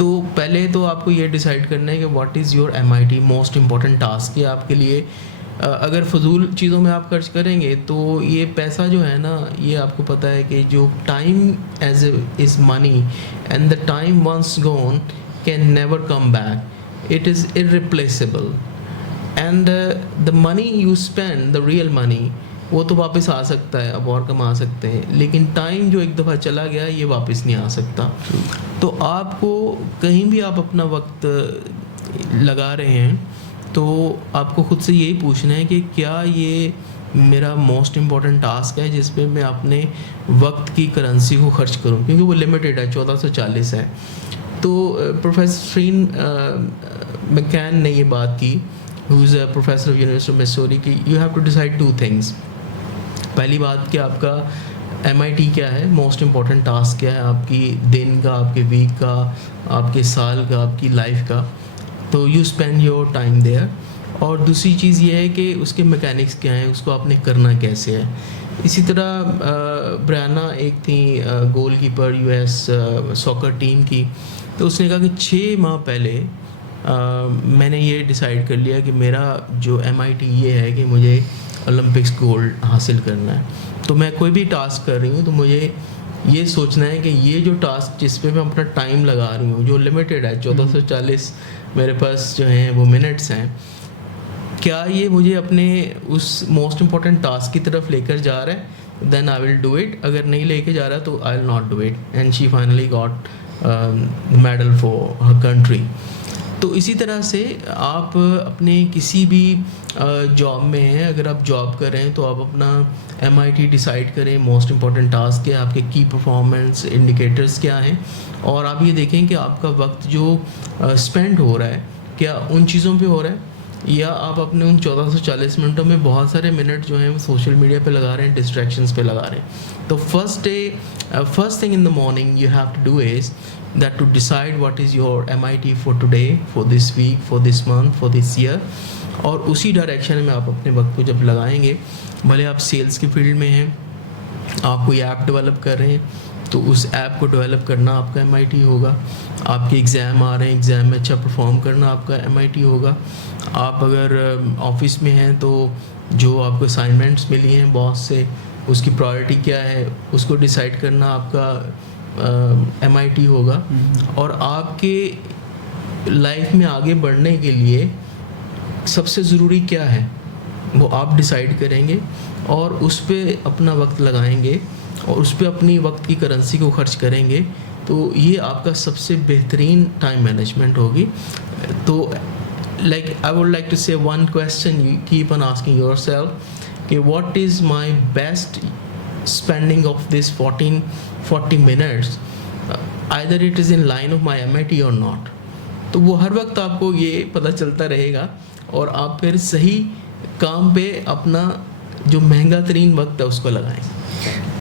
तो पहले तो आपको ये डिसाइड करना है कि what is your MIT most important task है आपके लिए। अगर फ़जूल चीज़ों में आप खर्च करेंगे तो ये पैसा जो है ना, ये आपको पता है कि जो time as is money and the time once gone can never come back, it is irreplaceable. And the money you spend, the real money, वो तो वापस आ सकता है, अब और कमा सकते हैं, लेकिन टाइम जो एक दफ़ा चला गया ये वापस नहीं आ सकता। तो आपको कहीं भी आप अपना वक्त लगा रहे हैं तो आपको ख़ुद से यही पूछना है कि क्या ये मेरा मोस्ट इम्पॉर्टेंट टास्क है जिस पे मैं अपने वक्त की करेंसी को खर्च करूं, क्योंकि वो लिमिटेड है, 1440 है। तो प्रोफेसर श्रीन मैकैन ने ये बात की, who is a professor of university of Missouri, की you have to decide two things. पहली बात कि आपका एमआईटी क्या है, मोस्ट इम्पॉर्टेंट टास्क क्या है आपकी दिन का, आपके वीक का, आपके साल का, आपकी लाइफ का, तो you spend your time there. और दूसरी चीज़ ये है कि उसके मैकेनिक्स क्या हैं, उसको आपने करना कैसे है। इसी तरह ब्रायना एक थी goal keeper US soccer team की, तो उसने कहा कि 6 माह पहले मैंने ये डिसाइड कर लिया कि मेरा जो एमआईटी ये है कि मुझे ओलंपिक्स गोल्ड हासिल करना है। तो मैं कोई भी टास्क कर रही हूँ तो मुझे ये सोचना है कि ये जो टास्क जिस पे मैं अपना टाइम लगा रही हूँ, जो लिमिटेड है, 1440 मेरे पास जो हैं वो मिनट्स हैं, क्या ये मुझे अपने उस मोस्ट इम्पॉर्टेंट टास्क की तरफ लेकर जा रहा है, then I will do it. अगर नहीं लेके जा रहा तो I will not do it. And she finally got medal for her country. तो इसी तरह से आप अपने किसी भी जॉब में हैं, अगर आप जॉब कर रहे हैं तो आप अपना एमआईटी डिसाइड करें, मोस्ट इम्पॉर्टेंट टास्क क्या है, आपके की परफॉर्मेंस इंडिकेटर्स क्या हैं, और आप ये देखें कि आपका वक्त जो स्पेंड हो रहा है क्या उन चीज़ों पे हो रहा है, या आप अपने उन 1440 मिनटों में बहुत सारे मिनट जो हैं वो सोशल मीडिया पे लगा रहे हैं, डिस्ट्रैक्शंस पे लगा रहे हैं। तो first thing in the morning you have to do is that to decide what is your MIT for today, for this week, for this month, for this year, और उसी डायरेक्शन में आप अपने वक्त को जब लगाएंगे, भले आप सेल्स की फील्ड में हैं, आप कोई ऐप डेवलप कर रहे हैं, तो उस ऐप को डेवलप करना आपका MIT होगा। आपके एग्ज़ाम आ रहे हैं, एग्ज़ाम में अच्छा परफॉर्म करना आपका MIT होगा। आप अगर ऑफिस में हैं तो जो आपको असाइनमेंट्स मिली हैं बॉस से, उसकी प्रायोरिटी क्या है, उसको डिसाइड करना आपका MIT होगा। और आपके लाइफ में आगे बढ़ने के लिए सबसे ज़रूरी क्या है वो आप डिसाइड करेंगे और उस पे अपना वक्त लगाएंगे और उस पे अपनी वक्त की करेंसी को खर्च करेंगे, तो ये आपका सबसे बेहतरीन टाइम मैनेजमेंट होगी। तो like I would like to say one question you keep on asking yourself कि what is my best spending of this 40 minutes, either it is in line of my MIT or not। तो वो हर वक्त आपको ये पता चलता रहेगा और आप फिर सही काम पे अपना जो महंगा तरीन वक्त है उसको लगाएं।